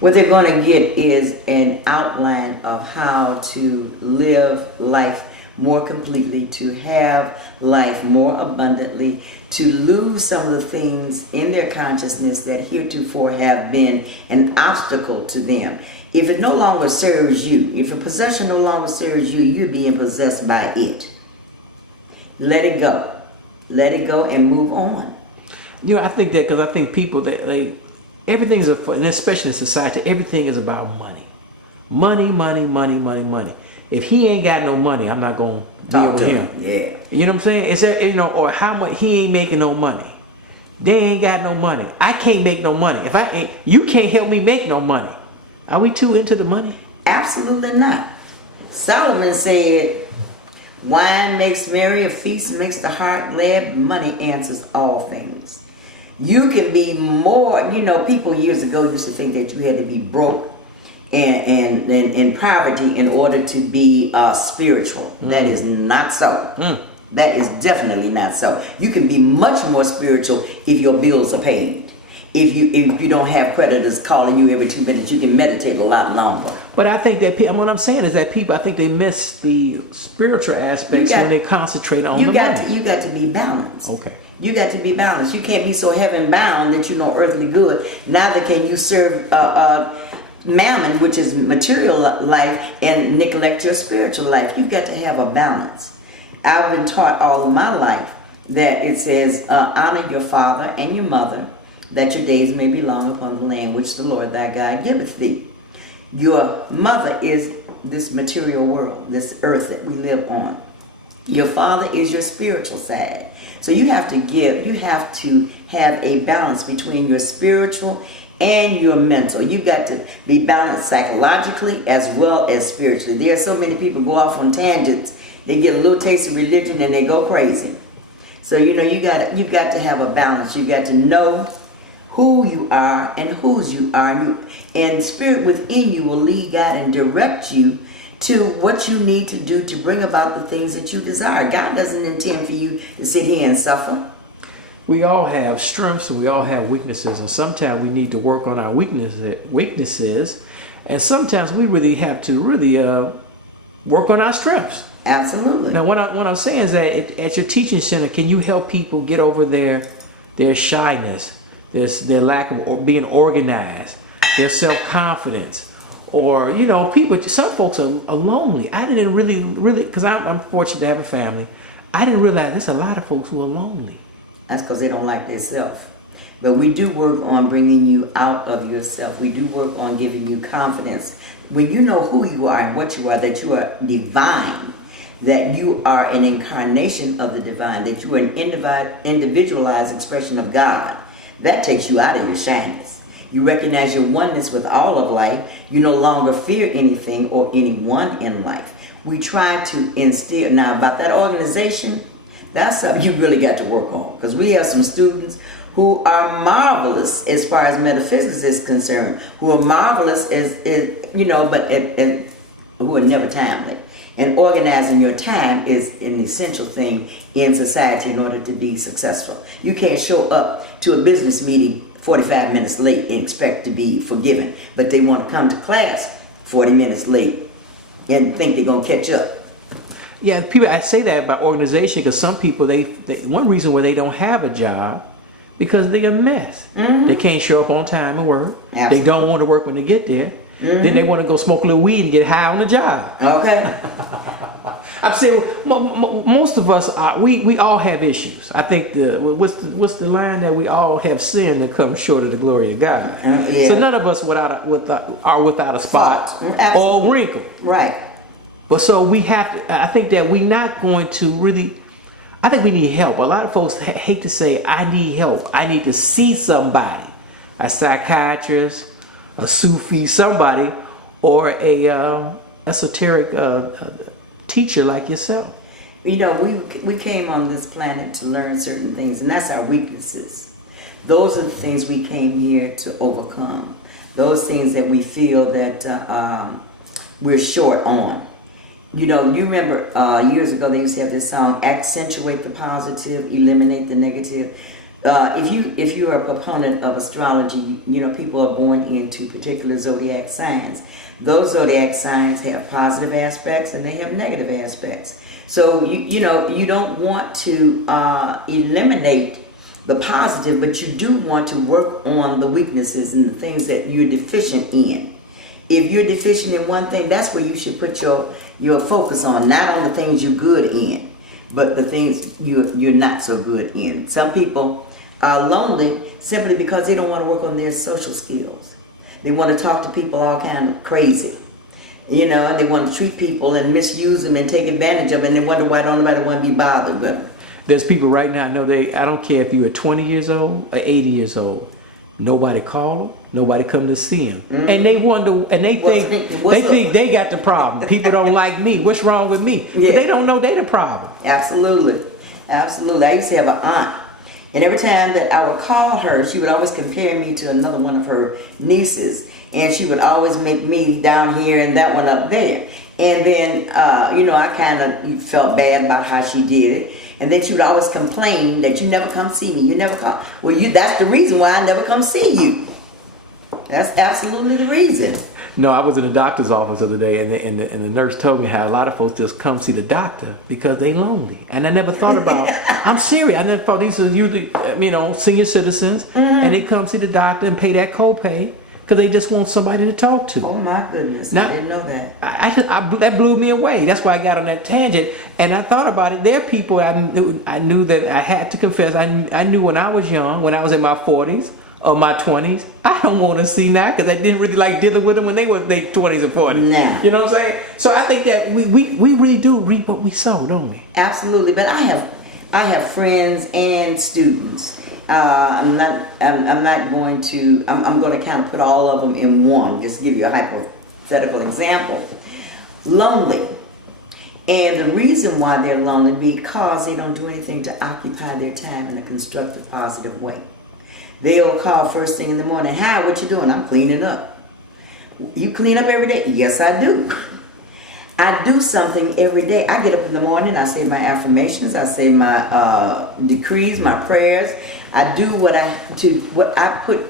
What they're going to get is an outline of how to live life more completely, to have life more abundantly, to lose some of the things in their consciousness that heretofore have been an obstacle to them. If it no longer serves you, if a possession no longer serves you, you're being possessed by it. Let it go. Let it go and move on. You know, I think that because I think people that everything's and especially in society, everything is about money. Money, money, money, money, money. If he ain't got no money, I'm not gonna deal with him. Yeah. You know what I'm saying? Is that, you know, or how much he ain't making no money. They ain't got no money. I can't make no money. If I ain't, you can't help me make no money. Are we too into the money? Absolutely not. Solomon said, wine makes merry, a feast makes the heart glad, money answers all things. You can be more, you know, people years ago used to think that you had to be broke and in poverty in order to be spiritual. That is not so. That is definitely not so. You can be much more spiritual if your bills are paid. If you don't have creditors calling you every 2 minutes, you can meditate a lot longer. But I think that what I'm saying is that people, I think they miss the spiritual aspects when they concentrate on the money. You got to be balanced. Okay. You got to be balanced. You can't be so heaven bound that you know earthly good. Neither can you serve mammon, which is material life, and neglect your spiritual life. You've got to have a balance. I've been taught all of my life that it says, honor your father and your mother, that your days may be long upon the land which the Lord thy God giveth thee. Your mother is this material world, this earth that we live on. Your father is your spiritual side. So you have to have a balance between your spiritual and your mental. You've got to be balanced psychologically as well as spiritually. There are so many people go off on tangents. They get a little taste of religion and they go crazy. So you know you've got to have a balance. You've got to know who you are and whose you are, and spirit within you will lead, guide, and direct you to what you need to do to bring about the things that you desire. God doesn't intend for you to sit here and suffer. We all have strengths and we all have weaknesses, and sometimes we need to work on our weaknesses, and sometimes we really have to work on our strengths. Absolutely. Now, what I'm saying is that at your teaching center, can you help people get over their shyness, their lack of being organized, their self-confidence? Or, you know, some folks are lonely. I didn't really, because I'm fortunate to have a family. I didn't realize there's a lot of folks who are lonely. That's because they don't like themselves. But we do work on bringing you out of yourself. We do work on giving you confidence. When you know who you are and what you are, that you are divine, that you are an incarnation of the divine, that you are an individualized expression of God, that takes you out of your shyness. You recognize your oneness with all of life. You no longer fear anything or anyone in life. We try to instill. Now, about that organization, that's something you really got to work on. Because we have some students who are marvelous as far as metaphysics is concerned, who are marvelous but who are never timely. And organizing your time is an essential thing in society in order to be successful. You can't show up to a business meeting 45 minutes late and expect to be forgiven, but they want to come to class 40 minutes late and think they're going to catch up. Yeah, I say that about organization because some people, one reason why they don't have a job, because they're a mess. They can't show up on time and work. Absolutely. They don't want to work when they get there. Then they want to go smoke a little weed and get high on the job. Okay. I'm saying most of us we all have issues. I think what's the line that we all have sinned that comes short of the glory of God. Yeah. So none of us are without a spot or wrinkle. Right. But so we have to. I think that we're not going to really. I think we need help. A lot of folks hate to say, "I need help. I need to see somebody, a psychiatrist, a Sufi, somebody, or a esoteric teacher like yourself." You know, we came on this planet to learn certain things, and that's our weaknesses. Those are the things we came here to overcome. Those things that we feel that we're short on. You know, you remember years ago they used to have this song, accentuate the positive, eliminate the negative. If you are a proponent of astrology, you know people are born into particular zodiac signs. Those zodiac signs have positive aspects and they have negative aspects. So you don't want to eliminate the positive, but you do want to work on the weaknesses and the things that you're deficient in. If you're deficient in one thing, that's where you should put your focus on, not on the things you're good in, but the things you're not so good in. Some people are lonely simply because they don't want to work on their social skills. They want to talk to people all kind of crazy, and they want to treat people and misuse them and take advantage of them, and they wonder why don't nobody want to be bothered with them. There's people right now, I don't care if you are 20 years old or 80 years old. Nobody call them. Nobody come to see them. Mm-hmm. And they wonder, and they think they got the problem. People don't like me. What's wrong with me? Yeah. But they don't know they the problem. Absolutely. Absolutely. I used to have an aunt. And every time that I would call her, she would always compare me to another one of her nieces. And she would always make me down here and that one up there. And then, I kind of felt bad about how she did it. And then she would always complain that you never come see me. You never come. Well, that's the reason why I never come see you. That's absolutely the reason. No, I was in the doctor's office the other day, and the nurse told me how a lot of folks just come see the doctor because they lonely. And I never thought about. I'm serious. I never thought these are usually senior citizens, and they come see the doctor and pay that copay because they just want somebody to talk to. Oh my goodness! Now, I didn't know that. That blew me away. That's why I got on that tangent, and I thought about it. There are people I knew that I had to confess. I knew when I was young, when I was in my 40s. Or my 20s, I don't want to see now because I didn't really like dealing with them when they were their 20s and 40s. Nah. You know what I'm saying? So I think that we really do reap what we sow, don't we? Absolutely. But I have friends and students. I'm going to kind of put all of them in one. Just give you a hypothetical example. Lonely. And the reason why they're lonely because they don't do anything to occupy their time in a constructive, positive way. They'll call first thing in the morning. Hi, what you doing? I'm cleaning up. You clean up every day? Yes, I do. I do something every day. I get up in the morning. I say my affirmations. I say my decrees, my prayers. I do what I put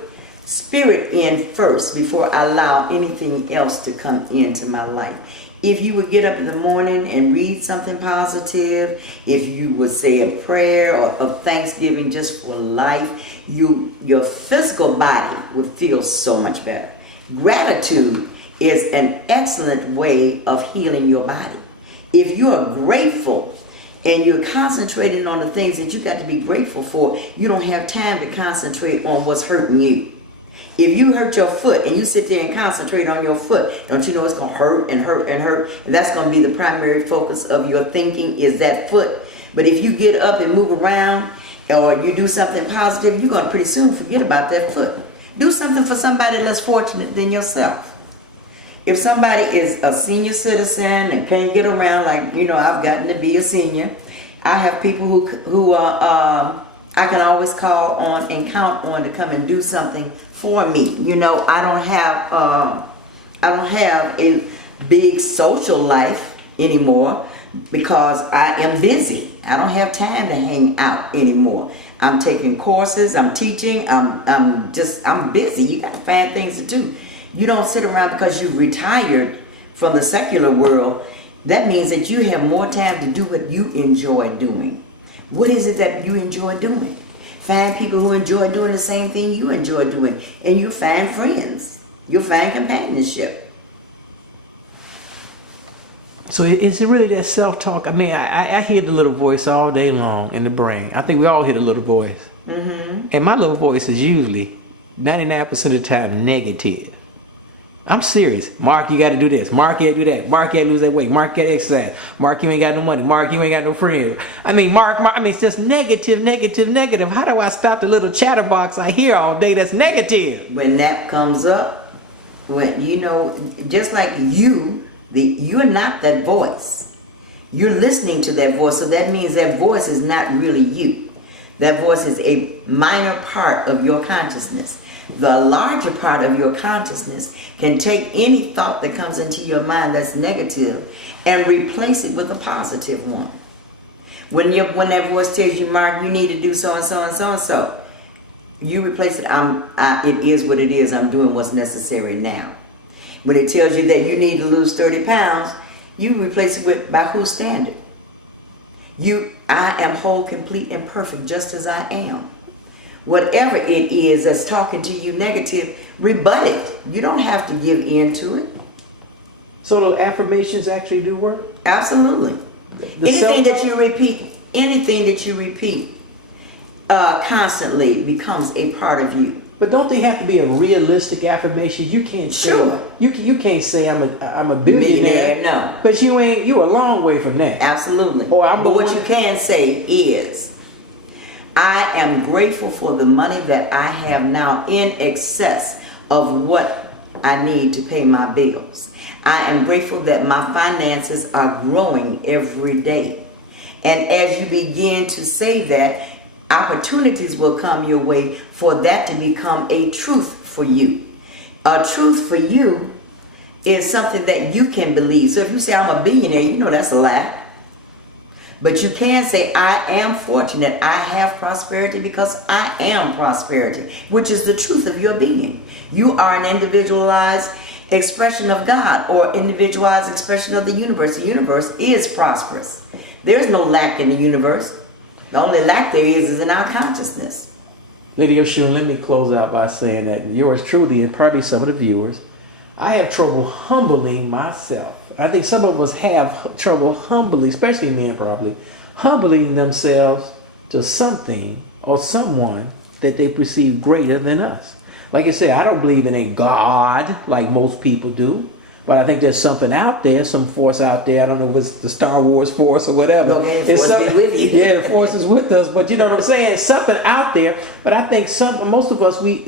spirit in first before I allow anything else to come into my life. If you would get up in the morning and read something positive, if you would say a prayer or of thanksgiving just for life, your physical body would feel so much better. Gratitude is an excellent way of healing your body. If you are grateful and you're concentrating on the things that you got to be grateful for, you don't have time to concentrate on what's hurting you. If you hurt your foot and you sit there and concentrate on your foot, don't you know it's going to hurt and hurt and hurt? And that's going to be the primary focus of your thinking is that foot. But if you get up and move around or you do something positive, you're going to pretty soon forget about that foot. Do something for somebody less fortunate than yourself. If somebody is a senior citizen and can't get around, like, I've gotten to be a senior, I have people who I can always call on and count on to come and do something for me. I don't have a big social life anymore because I am busy. I don't have time to hang out anymore. I'm taking courses, I'm teaching, I'm busy. You got to find things to do. You don't sit around because you've retired from the secular world. That means that you have more time to do what you enjoy doing. What is it that you enjoy doing? Find people who enjoy doing the same thing you enjoy doing. And you find friends. You'll find companionship. So is it really that self-talk? I mean, I hear the little voice all day long in the brain. I think we all hear the little voice. Mm-hmm. And my little voice is usually 99% of the time negative. I'm serious. Mark, you got to do this. Mark, you got to do that. Mark, you got to lose that weight. Mark, you got to exercise. Mark, you ain't got no money. Mark, you ain't got no friends. I mean, Mark, it's just negative, negative, negative. How do I stop the little chatterbox I hear all day that's negative? When that comes up, just like you're not that voice. You're listening to that voice, so that means that voice is not really you. That voice is a minor part of your consciousness. The larger part of your consciousness can take any thought that comes into your mind that's negative and replace it with a positive one. When that voice tells you, Mark, you need to do so and so and so and so, You replace it. It is what it is. I'm doing what's necessary now. When it tells you that you need to lose 30 pounds, you replace it with by whose standard? I am whole, complete, and perfect, just as I am. Whatever it is that's talking to you negative, rebut it. You don't have to give in to it. So the affirmations actually do work? Absolutely. Anything that you repeat constantly becomes a part of you. But don't they have to be a realistic affirmation? You can't say, sure. You can't say I'm a billionaire. No. Because you're a long way from that. Absolutely. But what you can say is, I am grateful for the money that I have now in excess of what I need to pay my bills. I am grateful that my finances are growing every day. And as you begin to say that, opportunities will come your way for that to become a truth for you. A truth for you is something that you can believe. So if you say I'm a billionaire, you know that's a lie. But you can say, I am fortunate. I have prosperity because I am prosperity, which is the truth of your being. You are an individualized expression of God, or individualized expression of the universe. The universe is prosperous. There's no lack in the universe. The only lack there is in our consciousness. Lady Oshun, let me close out by saying that yours truly, and probably some of the viewers, I have trouble humbling myself. I think some of us have trouble humbling, especially men probably, humbling themselves to something or someone that they perceive greater than us. Like I said, I don't believe in a God like most people do. But I think there's something out there, some force out there. I don't know if it's the Star Wars force or whatever. Okay, the force is with you. Yeah, the force is with us. But you know what I'm saying? It's something out there. But I think most of us, we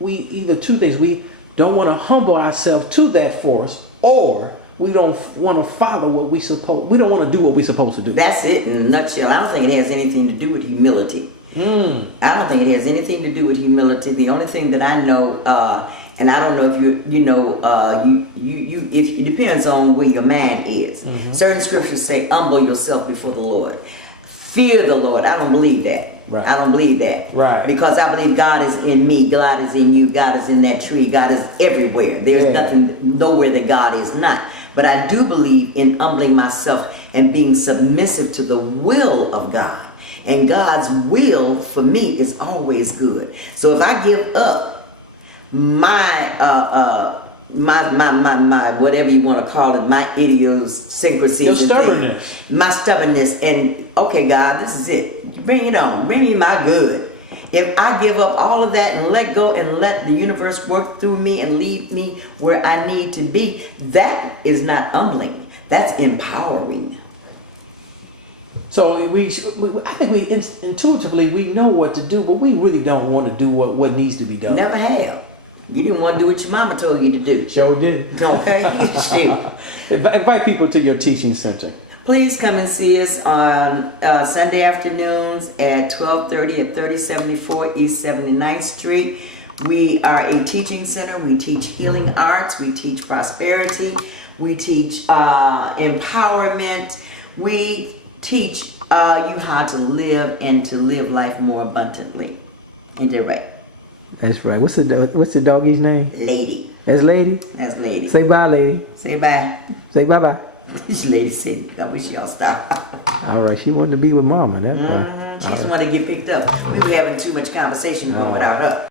either two things. We don't want to humble ourselves to that force, or we don't want to follow what we supposed. We don't want to do what we're supposed to do. That's it in a nutshell. I don't think it has anything to do with humility. I don't think it has anything to do with humility. The only thing that I know, and I don't know if it depends on where your mind is. Certain scriptures say, humble yourself before the Lord. Fear the Lord. I don't believe that. Right. I don't believe that. Right. Because I believe God is in me. God is in you. God is in that tree. God is everywhere. There's nowhere that God is not. But I do believe in humbling myself and being submissive to the will of God. And God's will for me is always good. So if I give up my whatever you want to call it, my idiosyncrasies, your stubbornness, my stubbornness, and okay, God, this is it. Bring it on. Bring me my good. If I give up all of that and let go and let the universe work through me and lead me where I need to be, that is not humbling. That's empowering. So I think we intuitively we know what to do, but we really don't want to do what needs to be done. Never have. You didn't want to do what your mama told you to do. Sure did. Okay, shoot. Invite people to your teaching center. Please come and see us on Sunday afternoons at 12:30 at 3074 East 79th Street. We are a teaching center. We teach healing arts. We teach prosperity. We teach empowerment. We teach you how to live and to live life more abundantly. Ain't that right? That's right. What's the doggy's name? Lady. That's Lady? That's Lady. Say bye, Lady. Say bye. Say bye-bye. This lady said, I wish y'all stop. All right. She wanted to be with Mama. That's why. She just wanted to get picked up. We were having too much conversation going without her.